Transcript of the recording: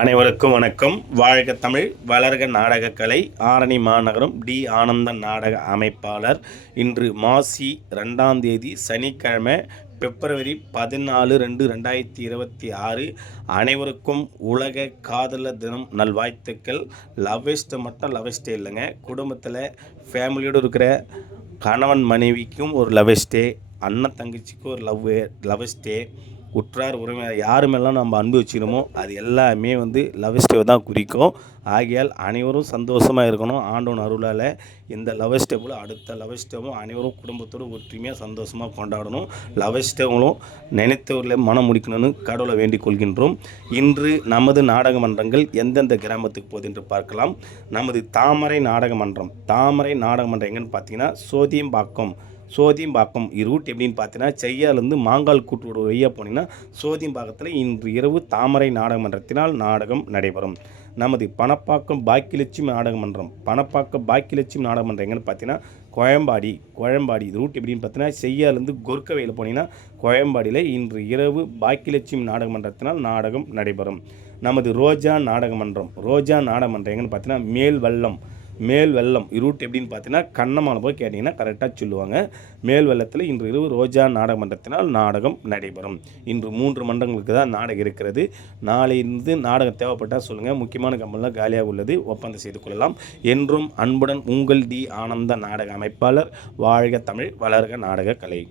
அனைவருக்கும் வணக்கம். வாழ்க தமிழ், வளர்க நாடகக்கலை. ஆரணி மாநகரம் டி ஆனந்தன் நாடக அமைப்பாளர். இன்று மாசி 2ஆம் தேதி சனிக்கிழமை, பிப்ரவரி 14/2/2026. அனைவருக்கும் உலக காதலர் தினம் நல்வாழ்த்துக்கள். லவ்ஸ்ட் மட்டும் லவ்ஸ்டே இல்லைங்க, குடும்பத்தில் ஃபேமிலியோடு இருக்கிற கணவன் மனைவிக்கும் ஒரு லவ்ஸ்டே, அண்ணன் தங்கச்சிக்கும் ஒரு லவ்ஸ்டே, உற்றார் உறவினர் யாருமெல்லாம் நம்ம அன்பு வச்சுக்கிறோமோ அது எல்லாமே லவ்ஸ்டேவை தான் குறிக்கும். ஆகையால் அனைவரும் சந்தோஷமாக இருக்கணும். ஆண்டவன் அருளால் இந்த லவ்ஸ்டே போல் அடுத்த லவ்ஸ்டேவும் அனைவரும் குடும்பத்தோடு ஒற்றுமையாக சந்தோஷமாக கொண்டாடணும். லவ்ஸ்டேவும் நினைத்தவர்களை மனம் முடிக்கணும்னு கடவுளை வேண்டிக் கொள்கின்றோம். இன்று நமது நாடக மன்றங்கள் எந்தெந்த கிராமத்துக்கு போகுது என்று பார்க்கலாம். நமது தாமரை நாடக மன்றம் எங்கன்னு பார்த்தீங்கன்னா சோதியம்பாக்கம் ரூட் எப்படின்னு பார்த்தீங்கன்னா, செய்யாலேருந்து மாங்கால் கூட்டு ரோடு வழியாக போனீங்கன்னா சோதியம்பாக்கத்தில் இன்று இரவு தாமரை நாடக மன்றத்தினால் நாடகம் நடைபெறும். நமது பணப்பாக்கம் பாக்கியலட்சுமி நாடக மன்றம் எங்கன்னு பார்த்தீங்கன்னா, கோயம்பாடி ரூட் எப்படின்னு பார்த்தீங்கன்னா, செய்யாலேருந்து கொர்க்கவையில் போனீங்கன்னா கோயம்பாடியில் இன்று இரவு பாக்கியலட்சுமி நாடக மன்றத்தினால் நாடகம் நடைபெறும். நமது ரோஜா நாடக மன்றம் எங்கன்னு பார்த்தீங்கன்னா, மேல் வெள்ளம் ரூட் எப்படின்னு பார்த்தீங்கன்னா, கண்ணமான போய் கேட்டிங்கன்னா கரெக்டாக சொல்லுவாங்க. மேல் வெள்ளத்தில் இன்று இரவு ரோஜா நாடக மன்றத்தினால் நாடகம் நடைபெறும். இன்று 3 மன்றங்களுக்கு தான் நாடகம் இருக்கிறது. நாளையிலிருந்து நாடகம் தேவைப்பட்டால் சொல்லுங்கள். முக்கியமான கம்பெனிலாம் காலியாக உள்ளது, ஒப்பந்தம் செய்து கொள்ளலாம். என்றும் அன்புடன் உங்கள் டி ஆனந்த நாடக அமைப்பாளர். வாழ்க தமிழ், வளர்க நாடக கலை.